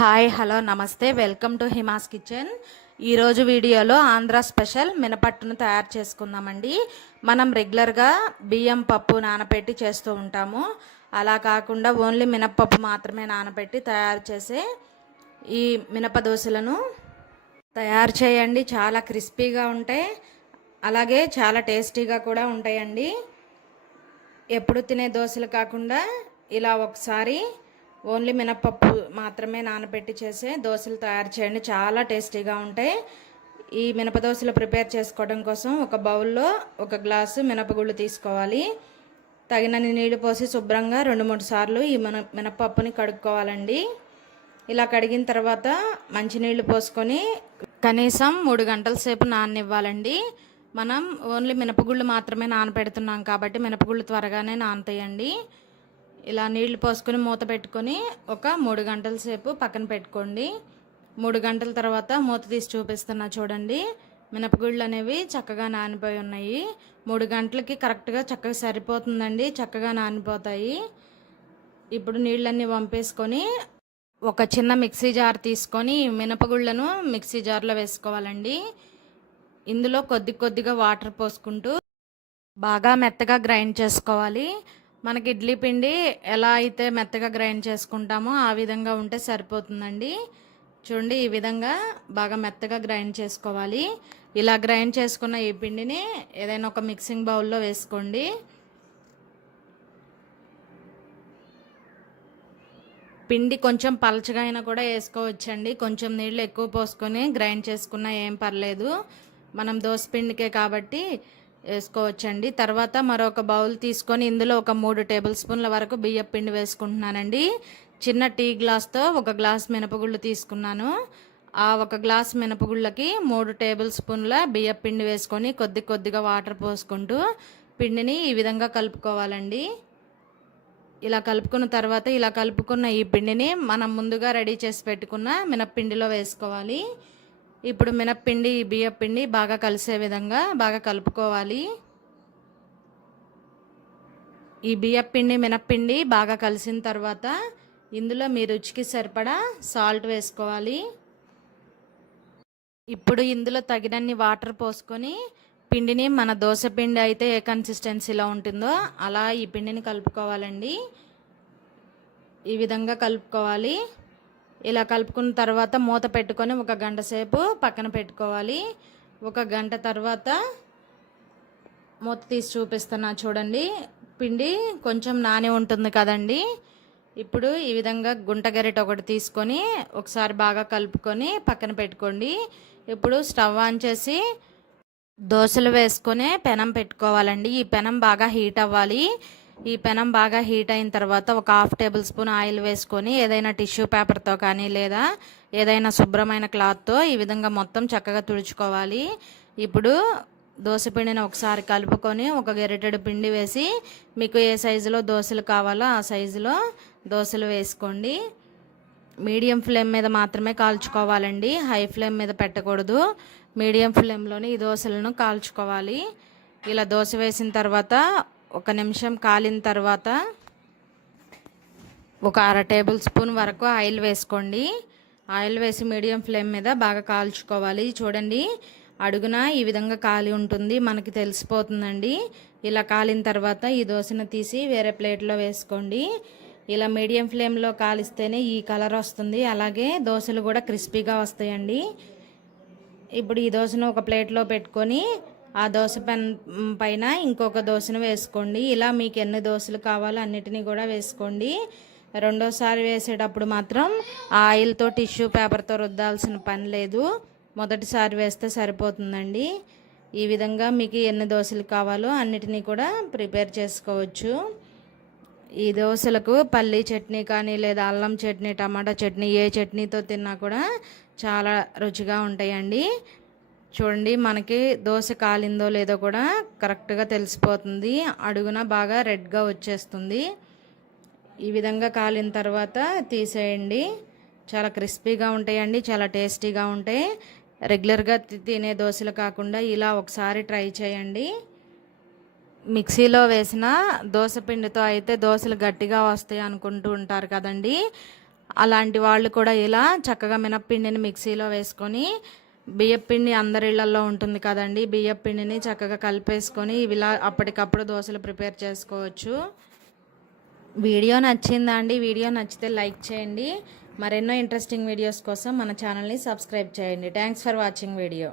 Hi hello నమస్తే. Welcome to Hima's kitchen. ఈరోజు వీడియోలో ఆంధ్ర స్పెషల్ మినపట్టును తయారు చేసుకుందామండి. మనం రెగ్యులర్గా బియ్యం పప్పు నానబెట్టి చేస్తూ ఉంటాము. అలా కాకుండా ఓన్లీ మినపప్పు మాత్రమే నానబెట్టి తయారు చేసే ఈ మినప దోశలను తయారు చేయండి. చాలా క్రిస్పీగా ఉంటాయి. అలాగే చాలా టేస్టీగా కూడా ఉంటాయండి. ఎప్పుడు తినే దోశలు కాకుండా ఇలా ఒకసారి ఓన్లీ మినప్పప్పు మాత్రమే నానబెట్టి చేసే దోశలు తయారు చేయండి. చాలా టేస్టీగా ఉంటాయి. ఈ మినపదోశలు ప్రిపేర్ చేసుకోవడం కోసం ఒక బౌల్లో ఒక గ్లాసు మినపగుళ్ళు తీసుకోవాలి. తగినన్ని నీళ్ళు పోసి శుభ్రంగా రెండు మూడు సార్లు ఈ మిన మినపప్పుని కడుక్కోవాలండి. ఇలా కడిగిన తర్వాత మంచినీళ్ళు పోసుకొని కనీసం మూడు గంటల సేపు నాననివ్వాలండి. మనం ఓన్లీ మినపగుళ్ళు మాత్రమే నానపెడుతున్నాం కాబట్టి మినపగుళ్ళు త్వరగానే నానతాయండి. ఇలా నీళ్ళు పోసుకొని మూత పెట్టుకొని ఒక మూడు గంటల సేపు పక్కన పెట్టుకోండి. మూడు గంటల తర్వాత మూత తీసి చూపిస్తున్నా చూడండి. మినపగుళ్ళు అనేవి చక్కగా నానిపోయి ఉన్నాయి. మూడు గంటలకి కరెక్ట్గా చక్కగా సరిపోతుందండి. చక్కగా నానిపోతాయి. ఇప్పుడు నీళ్ళన్నీ పంపేసుకొని ఒక చిన్న మిక్సీ జార్ తీసుకొని మినపగుళ్ళను మిక్సీ జార్లో వేసుకోవాలండి. ఇందులో కొద్ది కొద్దిగా వాటర్ పోసుకుంటూ బాగా మెత్తగా గ్రైండ్ చేసుకోవాలి. మనకి ఇడ్లీ పిండి ఎలా అయితే మెత్తగా గ్రైండ్ చేసుకుంటామో ఆ విధంగా ఉంటే సరిపోతుందండి. చూడండి ఈ విధంగా బాగా మెత్తగా గ్రైండ్ చేసుకోవాలి. ఇలా గ్రైండ్ చేసుకున్న ఈ పిండిని ఏదైనా ఒక మిక్సింగ్ బౌల్లో వేసుకోండి. పిండి కొంచెం పలచగా అయినా కూడా వేసుకోవచ్చండి. కొంచెం నీళ్ళు ఎక్కువ పోసుకొని గ్రైండ్ చేసుకున్నా ఏం పర్లేదు. మనం దోశ పిండికే కాబట్టి వేసుకోవచ్చండి. తర్వాత మరొక బౌల్ తీసుకొని ఇందులో ఒక మూడు టేబుల్ స్పూన్ల వరకు బియ్యం పిండి వేసుకుంటున్నానండి. చిన్న టీ గ్లాస్తో ఒక గ్లాస్ మినపగుళ్ళు తీసుకున్నాను. ఆ ఒక గ్లాస్ మినపగుళ్ళకి మూడు టేబుల్ స్పూన్ల బియ్యం పిండి వేసుకొని కొద్ది కొద్దిగా వాటర్ పోసుకుంటూ పిండిని ఈ విధంగా కలుపుకోవాలండి. ఇలా కలుపుకున్న తర్వాత ఇలా కలుపుకున్న ఈ పిండిని మనం ముందుగా రెడీ చేసి పెట్టుకున్న మినప్పిండిలో వేసుకోవాలి. ఇప్పుడు మినప్పిండి బియ్యపిండి బాగా కలిసే విధంగా బాగా కలుపుకోవాలి. ఈ బియ్యపిండి మినప్పిండి బాగా కలిసిన తర్వాత ఇందులో మీ రుచికి సరిపడా సాల్ట్ వేసుకోవాలి. ఇప్పుడు ఇందులో తగినన్ని వాటర్ పోసుకొని పిండిని మన దోశ పిండి అయితే ఏ కన్సిస్టెన్సీలో ఉంటుందో అలా ఈ పిండిని కలుపుకోవాలండి. ఈ విధంగా కలుపుకోవాలి. ఇలా కలుపుకున్న తర్వాత మూత పెట్టుకొని ఒక గంట సేపు పక్కన పెట్టుకోవాలి. ఒక గంట తర్వాత మూత తీసి చూపిస్తున్నా చూడండి. పిండి కొంచెం నాని ఉంటుంది కదండి. ఇప్పుడు ఈ విధంగా గుంట గరిట ఒకటి తీసుకొని ఒకసారి బాగా కలుపుకొని పక్కన పెట్టుకోండి. ఇప్పుడు స్టవ్ ఆన్ చేసి దోశలు వేసుకొని పెనం పెట్టుకోవాలండి. ఈ పెనం బాగా హీట్ అవ్వాలి. ఈ పెనం బాగా హీట్ అయిన తర్వాత ఒక హాఫ్ టేబుల్ స్పూన్ ఆయిల్ వేసుకొని ఏదైనా టిష్యూ పేపర్తో కానీ లేదా ఏదైనా శుభ్రమైన క్లాత్తో ఈ విధంగా మొత్తం చక్కగా తుడుచుకోవాలి. ఇప్పుడు దోశ పిండిని ఒకసారి కలుపుకొని ఒక గెరిటెడు పిండి వేసి మీకు ఏ సైజులో దోశలు కావాలో ఆ సైజులో దోశలు వేసుకోండి. మీడియం ఫ్లేమ్ మీద మాత్రమే కాల్చుకోవాలండి. హై ఫ్లేమ్ మీద పెట్టకూడదు. మీడియం ఫ్లేమ్లోనే ఈ దోశలను కాల్చుకోవాలి. ఇలా దోశ వేసిన తర్వాత ఒక నిమిషం కాలిన తర్వాత ఒక అర టేబుల్ స్పూన్ వరకు ఆయిల్ వేసుకోండి. ఆయిల్ వేసి మీడియం ఫ్లేమ్ మీద బాగా కాల్చుకోవాలి. చూడండి అడుగున ఈ విధంగా కాలి ఉంటుంది. మనకి తెలిసిపోతుందండి. ఇలా కాలిన తర్వాత ఈ దోశను తీసి వేరే ప్లేట్లో వేసుకోండి. ఇలా మీడియం ఫ్లేమ్లో కాలిస్తేనే ఈ కలర్ వస్తుంది. అలాగే దోశలు కూడా క్రిస్పీగా వస్తాయండి. ఇప్పుడు ఈ దోశను ఒక ప్లేట్లో పెట్టుకొని ఆ దోశ పెన్ పైన ఇంకొక దోశను వేసుకోండి. ఇలా మీకు ఎన్ని దోశలు కావాలో అన్నిటినీ కూడా వేసుకోండి. రెండోసారి వేసేటప్పుడు మాత్రం ఆయిల్తో టిష్యూ పేపర్తో రుద్దాల్సిన పని లేదు. మొదటిసారి వేస్తే సరిపోతుందండి. ఈ విధంగా మీకు ఎన్ని దోశలు కావాలో అన్నిటినీ కూడా ప్రిపేర్ చేసుకోవచ్చు. ఈ దోశలకు పల్లీ చట్నీ కానీ లేదా అల్లం చట్నీ టమాటా చట్నీ ఏ చట్నీతో తిన్నా కూడా చాలా రుచిగా ఉంటాయండి. చూడండి మనకి దోశ కాలిందో లేదో కూడా కరెక్ట్గా తెలిసిపోతుంది. అడుగున బాగా రెడ్గా వచ్చేస్తుంది. ఈ విధంగా కాలిన తర్వాత తీసేయండి. చాలా క్రిస్పీగా ఉంటాయండి చాలా టేస్టీగా ఉంటాయి. రెగ్యులర్గా తినే దోశలు కాకుండా ఇలా ఒకసారి ట్రై చేయండి. మిక్సీలో వేసిన దోశ పిండితో అయితే దోశలు గట్టిగా వస్తాయి అనుకుంటూ ఉంటారు కదండి. అలాంటి వాళ్ళు కూడా ఇలా చక్కగా మినప్పిండిని మిక్సీలో వేసుకొని బియ్యపిండి అందరి ఇళ్ళలో ఉంటుంది కదండి. బియ్యపిండిని చక్కగా కలిపేసుకొని ఇలా అప్పటికప్పుడు దోశలు ప్రిపేర్ చేసుకోవచ్చు. వీడియో నచ్చిందా అండి? వీడియో నచ్చితే లైక్ చేయండి. మరెన్నో ఇంట్రెస్టింగ్ వీడియోస్ కోసం మన ఛానల్ని సబ్స్క్రైబ్ చేయండి. Thanks for watching video.